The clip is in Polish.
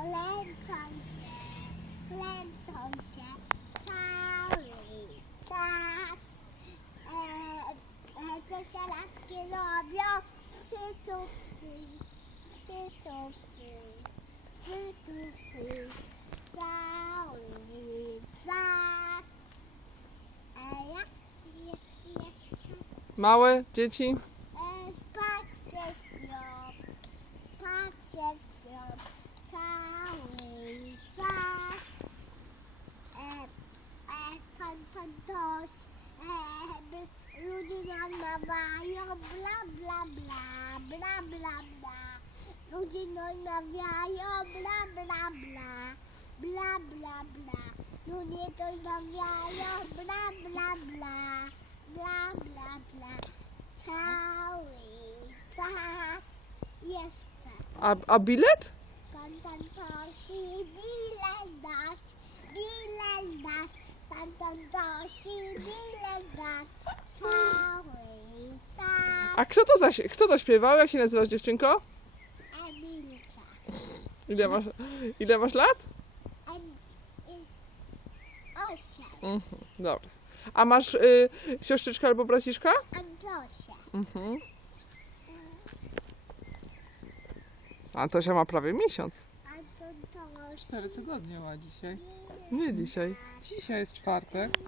Klęczą się, klęczą się cały czas. E, e, robią trzy tu trzy, cały czas. E, jak jest jeszcze? Małe dzieci? E, Patrzcie śpią, patrzcie śpią cały czas. E, e, pan, pan toś, e, ludzie rozmawiają bla bla bla, bla bla bla. Ludzie rozmawiają bla bla bla, bla bla bla. Ludzie rozmawiają bla bla bla, bla bla bla. Cały czas jeszcze. A, a bilet? Pan pan prosi bilet dać, bilet dać. Pan pan prosi bilet dać. Cały czas. A kto to, zaś, kto to śpiewał? Jak się nazywasz dziewczynko? Emilka. Ile masz, ile masz lat? Em, Osia. Mhm, dobra. A masz y, siostryczkę albo braciszka? Antosia. Mhm. Antosia ma prawie miesiąc. Cztery tygodnie ma dzisiaj. Nie dzisiaj. Dzisiaj jest czwartek.